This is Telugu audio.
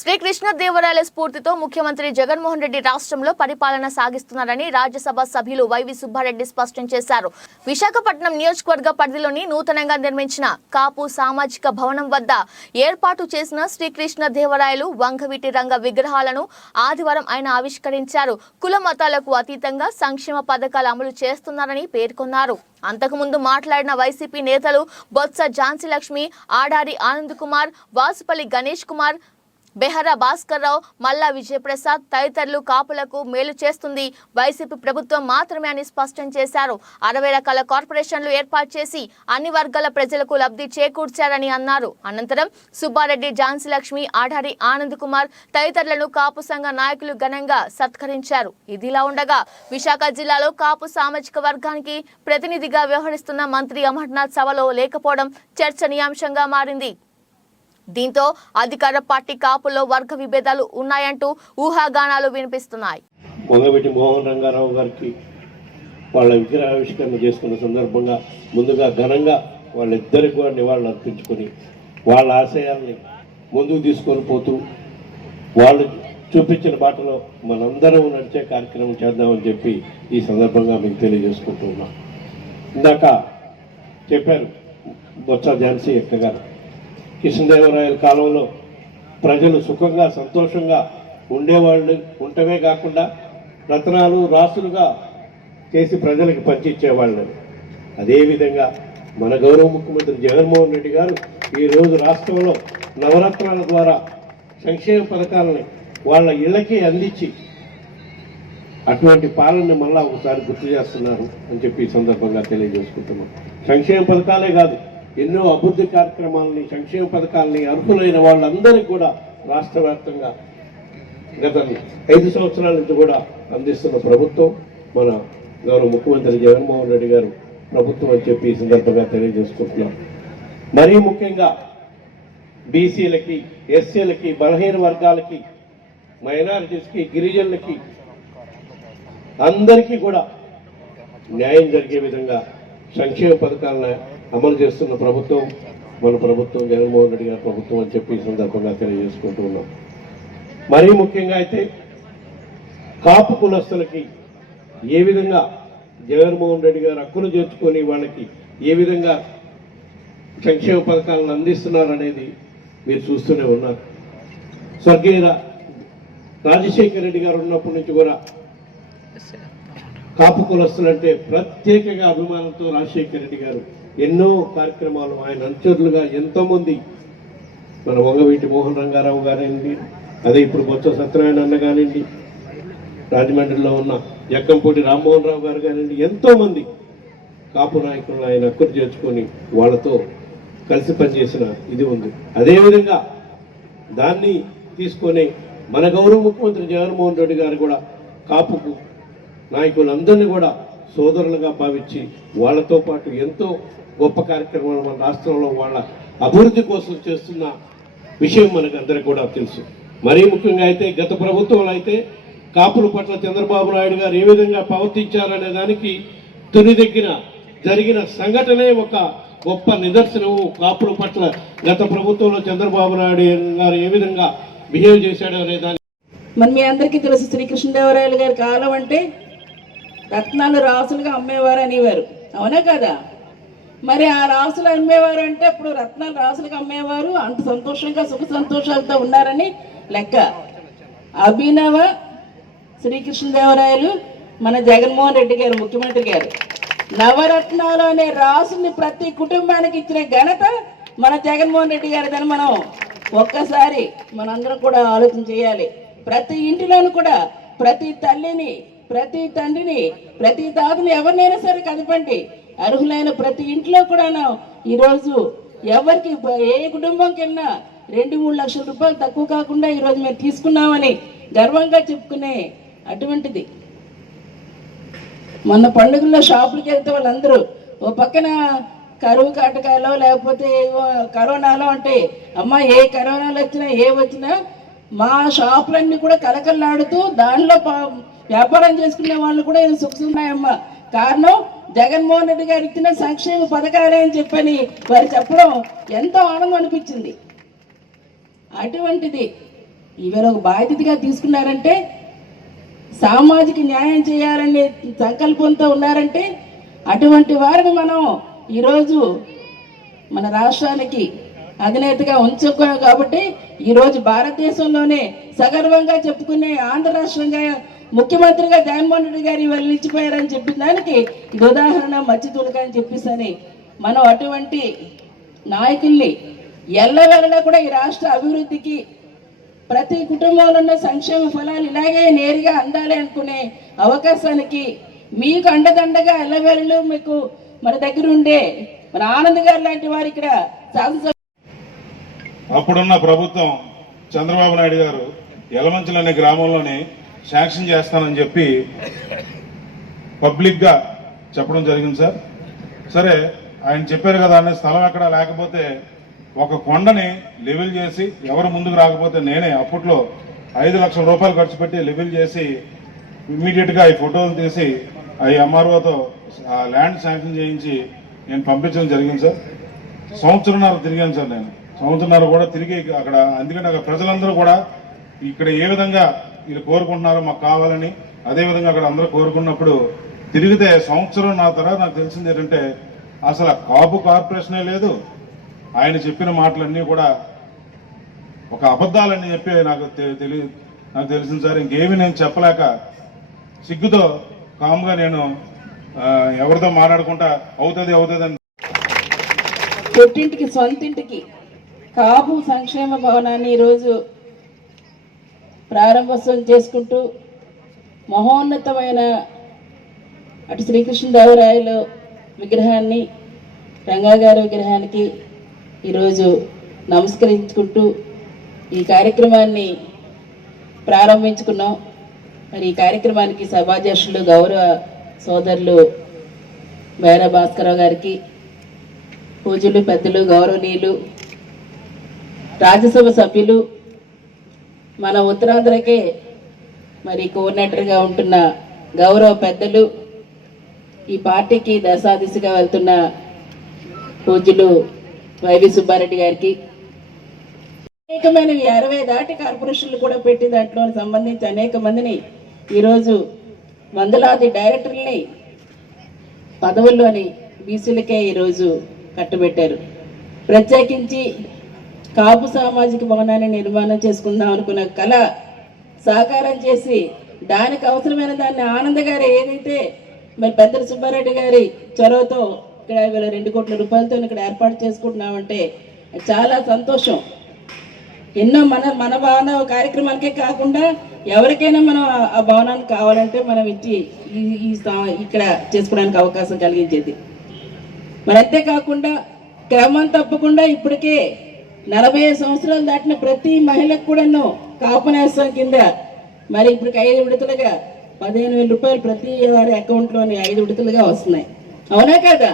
శ్రీకృష్ణ దేవరాయల స్ఫూర్తితో ముఖ్యమంత్రి జగన్మోహన్ రెడ్డి రాష్ట్రంలో పరిపాలన సాగిస్తున్నారని రాజ్యసభ సభ్యులు వైవి సుబ్బారెడ్డి స్పష్టం చేశారు. విశాఖపట్నం నియోజకవర్గ పరిధిలోని నూతనంగా నిర్మించిన కాపు సామాజిక భవనం వద్ద ఏర్పాటు చేసిన శ్రీకృష్ణ దేవరాయలు వంగవీటి రంగ విగ్రహాలను ఆదివారం ఆయన ఆవిష్కరించారు. కుల మతాలకు అతీతంగా సంక్షేమ పథకాలు అమలు చేస్తున్నారని పేర్కొన్నారు. అంతకుముందు మాట్లాడిన వైసీపీ నేతలు బొత్స ఝాన్సీ లక్ష్మి ఆడారి ఆనంద్ కుమార్ వాసుపల్లి గణేష్ కుమార్ బెహరా భాస్కర్ రావు మల్లా విజయప్రసాద్ తదితరులు కాపులకు మేలు చేస్తుంది. వైసీపీ ప్రభుత్వం మాత్రమే అని స్పష్టం చేశారు. అరవై రకాల కార్పొరేషన్లు ఏర్పాటు చేసి అన్ని వర్గాల ప్రజలకు లబ్ధి చేకూర్చారని అన్నారు. అనంతరం సుబ్బారెడ్డి ఝాన్సీ లక్ష్మి ఆఢారి ఆనంద్ కుమార్ తదితరులను కాపు సంఘ నాయకులు ఘనంగా సత్కరించారు. ఇదిలా ఉండగా విశాఖ జిల్లాలో కాపు సామాజిక వర్గానికి ప్రతినిధిగా వ్యవహరిస్తున్న మంత్రి అమర్నాథ్ సభలో లేకపోవడం చర్చనీయాంశంగా మారింది. దీంతో అధికార పార్టీ కాపుల్లో వర్గ విభేదాలు ఉన్నాయంటూ ఊహాగానాలు వినిపిస్తున్నాయి. వంగవీటి మోహన్ రంగారావు గారికి వాళ్ళ విగ్రహావిష్కరణ చేసుకున్న సందర్భంగా ముందుగా ఘనంగా వాళ్ళిద్దరికి కూడా నివాళులు అర్పించుకొని వాళ్ళ ఆశయాల్ని ముందుకు తీసుకొని పోతూ వాళ్ళు చూపించిన బాటలో మనందరం నడిచే కార్యక్రమం చేద్దామని చెప్పి ఈ సందర్భంగా మీకు తెలియజేసుకుంటున్నాం. ఇందాక చెప్పారు బొత్స ఝాన్సీ ఎక్క గారు. కృష్ణదేవరాయల కాలంలో ప్రజలు సుఖంగా సంతోషంగా ఉండేవాళ్ళు ఉండటమే కాకుండా రత్నాలు రాసులుగా చేసి ప్రజలకు పంచిచ్చేవాళ్ళని అదేవిధంగా మన గౌరవ ముఖ్యమంత్రి జగన్మోహన్ రెడ్డి గారు ఈరోజు రాష్ట్రంలో నవరత్నాల ద్వారా సంక్షేమ పథకాలని వాళ్ళ ఇళ్ళకి అందించి అటువంటి పాలనని మళ్ళా ఒకసారి గుర్తు చేస్తున్నారు అని చెప్పి ఈ సందర్భంగా తెలియజేసుకుంటున్నాం. సంక్షేమ పథకాలే కాదు ఎన్నో అభివృద్ధి కార్యక్రమాలని సంక్షేమ పథకాలని అర్హులైన వాళ్ళందరికీ కూడా రాష్ట్ర వ్యాప్తంగా గత ఐదు సంవత్సరాల నుంచి కూడా అందిస్తున్న ప్రభుత్వం మన గౌరవ ముఖ్యమంత్రి జగన్మోహన్ రెడ్డి గారు ప్రభుత్వం అని చెప్పి ఈ సందర్భంగా తెలియజేసుకుంటున్నాం. మరీ ముఖ్యంగా బీసీలకి ఎస్సీలకి బలహీన వర్గాలకి మైనారిటీస్కి గిరిజనులకి అందరికీ కూడా న్యాయం జరిగే విధంగా సంక్షేమ పథకాలను అమలు చేస్తున్న ప్రభుత్వం మన ప్రభుత్వం జగన్మోహన్ రెడ్డి గారి ప్రభుత్వం అని చెప్పి ఈ సందర్భంగా తెలియజేసుకుంటూ ఉన్నాం. మరీ ముఖ్యంగా అయితే కాపు కులస్తులకి ఏ విధంగా జగన్మోహన్ రెడ్డి గారు హక్కులు చేర్చుకొని వాళ్ళకి ఏ విధంగా సంక్షేమ పథకాలను అందిస్తున్నారు అనేది మీరు చూస్తూనే ఉన్నారు. స్వర్గీయ రా- రాజశేఖర రెడ్డి గారు ఉన్నప్పటి నుంచి కూడా కాపు కులస్తులంటే ప్రత్యేకంగా అభిమానంతో రాజశేఖర్ రెడ్డి గారు ఎన్నో కార్యక్రమాలు ఆయన అనుచరులుగా ఎంతోమంది మన వంగవీటి మోహన్ రంగారావు గారండి అదే ఇప్పుడు బొత్స సత్యనారాయణ అన్న కానివ్వండి రాజమండ్రిలో ఉన్న ఎక్కంపూటి రామ్మోహన్ రావు గారు కానివ్వండి ఎంతోమంది కాపు నాయకులను ఆయన హక్కును చేర్చుకొని వాళ్ళతో కలిసి పనిచేసిన ఇది ఉంది. అదేవిధంగా దాన్ని తీసుకొని మన గౌరవ ముఖ్యమంత్రి జగన్మోహన్ రెడ్డి గారు కూడా కాపుకు నాయకులందరినీ కూడా సోదరులుగా భావించి వాళ్ళతో పాటు ఎంతో గొప్ప కార్యక్రమాలు మన రాష్ట్రంలో వాళ్ళ అభివృద్ధి కోసం చేస్తున్న విషయం మనకు అందరికీ కూడా తెలుసు. మరీ ముఖ్యంగా అయితే గత ప్రభుత్వంలో అయితే కాపుల పట్ల చంద్రబాబు నాయుడు గారు ఏ విధంగా ప్రవర్తించారనే దానికి తుని దగ్గర జరిగిన సంఘటనే ఒక గొప్ప నిదర్శనము. కాపుల పట్ల గత ప్రభుత్వంలో చంద్రబాబు నాయుడు గారు ఏ విధంగా బిహేవ్ చేశాడు అనే దాని మరి మీ అందరికీ తెలుసు శ్రీకృష్ణదేవరాయలు గారి కాలం అంటే రత్నాలు రాసులుగా అమ్మేవారు అనేవారు. అవునా కదా? మరి ఆ రాసులు అమ్మేవారు అంటే అప్పుడు రత్నాలు రాసులుగా అమ్మేవారు అంత సంతోషంగా సుఖ సంతోషాలతో ఉన్నారని లెక్క. అభినవ శ్రీకృష్ణదేవరాయలు మన జగన్మోహన్ రెడ్డి గారు ముఖ్యమంత్రి గారు. నవరత్నాలు అనే రాసుని ప్రతి కుటుంబానికి ఇచ్చిన ఘనత మన జగన్మోహన్ రెడ్డి గారిదని మనం ఒక్కసారి మనందరం కూడా ఆలోచన చేయాలి. ప్రతి ఇంటిలోనూ కూడా ప్రతి తల్లిని ప్రతి తండ్రిని ప్రతి తాతని ఎవరినైనా సరే కదపండి. అర్హులైన ప్రతి ఇంట్లో కూడాను ఈరోజు ఎవరికి ఏ కుటుంబం వెళ్ళినా రెండు మూడు లక్షల రూపాయలు తక్కువ కాకుండా ఈరోజు మేము తీసుకున్నామని గర్వంగా చెప్పుకునే అటువంటిది. మొన్న పండుగల్లో షాపులకి వెళ్తే వాళ్ళందరూ ఓ పక్కన కరువు కాటకాలో లేకపోతే కరోనాలో అంటే అమ్మ ఏ కరోనాలు వచ్చినా ఏ వచ్చినా మా షాపులన్నీ కూడా కలకల్లాడుతూ దానిలో పా- వ్యాపారం చేసుకునే వాళ్ళు కూడా ఈయన సుఖసున్నాయమ్మ. కారణం జగన్మోహన్ రెడ్డి గారు ఇచ్చిన సంక్షేమ పథకాలే అని చెప్పని వారు చెప్పడం ఎంతో ఆనందం అనిపించింది. అటువంటిది ఈవేళ ఒక బాధ్యతగా తీసుకున్నారంటే సామాజిక న్యాయం చేయాలనే సంకల్పంతో ఉన్నారంటే అటువంటి వారిని మనం ఈరోజు మన రాష్ట్రానికి అధినేతగా ఉంచుకున్నాం కాబట్టి ఈరోజు భారతదేశంలోనే సగర్వంగా చెప్పుకునే ఆంధ్ర రాష్ట్రంగా ముఖ్యమంత్రిగా జగన్మోహన్ రెడ్డి గారు ఇవాళ నిలిచిపోయారని చెప్పిన దానికి ఇది ఉదాహరణ మచ్చి అని చెప్పేసని మనం అటువంటి నాయకుల్ని ఎల్లవెల్లలా కూడా ఈ రాష్ట్ర అభివృద్ధికి ప్రతి కుటుంబంలో ఉన్న సంక్షేమ ఫలాలు ఇలాగే నేరుగా అందాలి అనుకునే అవకాశానికి మీకు అండదండగా ఎల్లవేళలు మీకు మన దగ్గర ఉండే మన ఆనంద్ గారు లాంటి వారు ఇక్కడ అప్పుడున్న ప్రభుత్వం చంద్రబాబు నాయుడు గారు యలమంచల్ అనే గ్రామంలోని శాంక్షన్ చేస్తానని చెప్పి పబ్లిక్గా చెప్పడం జరిగింది సార్. సరే ఆయన చెప్పారు కదా అనే స్థలం ఎక్కడ లేకపోతే ఒక కొండని లెవెల్ చేసి ఎవరు ముందుకు రాకపోతే నేనే అప్పట్లో ఐదు లక్షల రూపాయలు ఖర్చు పెట్టి లెవెల్ చేసి ఇమీడియట్గా ఈ ఫోటోలు తీసి ఆ ఎంఆర్ఓతో ఆ ల్యాండ్ శాంక్షన్ చేయించి నేను పంపించడం జరిగింది సార్. సంవత్సరంన్నర తిరిగాను సార్ నేను. సంవత్సరంన్నర కూడా తిరిగి అక్కడ ఎందుకంటే అక్కడ ప్రజలందరూ కూడా ఇక్కడ ఏ విధంగా వీళ్ళు కోరుకుంటున్నారో మాకు కావాలని. అదేవిధంగా అక్కడ అందరూ కోరుకున్నప్పుడు తిరిగితే సంవత్సరం నా తర్వాత నాకు తెలిసింది ఏంటంటే అసలు కాపు కార్పొరేషనే లేదు. ఆయన చెప్పిన మాటలన్నీ కూడా ఒక అబద్ధాలని చెప్పి నాకు తెలి నాకు తెలిసింది సార్. ఇంకేమీ నేను చెప్పలేక సిగ్గుతో కామ్గా నేను ఎవరితో మాట్లాడుకుంటా అవుతుంది అవుతుంది అని. పుట్టింటికి సొంతింటికి కాపు సంక్షేమ భవనాన్ని ఈరోజు ప్రారంభోత్సవం చేసుకుంటూ మహోన్నతమైన అటు శ్రీకృష్ణదేవరాయలు విగ్రహాన్ని రంగాగారి విగ్రహానికి ఈరోజు నమస్కరించుకుంటూ ఈ కార్యక్రమాన్ని ప్రారంభించుకున్నాం. మరి ఈ కార్యక్రమానికి సభాధ్యక్షులు గౌరవ సోదరులు వేర భాస్కరరావు గారికి పూజలు పెద్దలు గౌరవనీయులు రాజ్యసభ సభ్యులు మన ఉత్తరాంధ్రకే మరి కోఆర్డినేటర్గా ఉంటున్న గౌరవ పెద్దలు ఈ పార్టీకి దశాదిశగా వెళ్తున్న పూజ్యులు వైవి సుబ్బారెడ్డి గారికి. అనేకమైన అరవై దాటి కార్పొరేషన్లు కూడా పెట్టి దాంట్లో సంబంధించి అనేక మందిని ఈరోజు వందలాది డైరెక్టర్లని పదవుల్లోని బీసీలకే ఈరోజు కట్టుబెట్టారు. ప్రత్యేకించి కాపు సామాజిక భవనాన్ని నిర్మాణం చేసుకుందాం అనుకున్న కళ సాకారం చేసి దానికి అవసరమైన దాన్ని ఆనంద్ గారు ఏదైతే మరి పెద్దల సుబ్బారెడ్డి గారి చొరవతో ఇక్కడ వీళ్ళ రెండు కోట్ల రూపాయలతో ఇక్కడ ఏర్పాటు చేసుకుంటున్నామంటే చాలా సంతోషం. ఎన్నో మన మన భవన కార్యక్రమానికే కాకుండా ఎవరికైనా మనం ఆ- భవనానికి కావాలంటే మనం ఇచ్చి ఈ ఇక్కడ చేసుకోవడానికి అవకాశం కలిగించేది. మరి అంతేకాకుండా క్రమం తప్పకుండా ఇప్పటికే నలభై సంవత్సరాలు దాటిన ప్రతి మహిళకు కూడాను కాపునేస్తాం కింద మరి ఇప్పుడు ఐదు విడతలుగా పదిహేను వేల రూపాయలు ప్రతి వారి అకౌంట్లోని ఐదు విడతలుగా వస్తున్నాయి. అవునా కదా?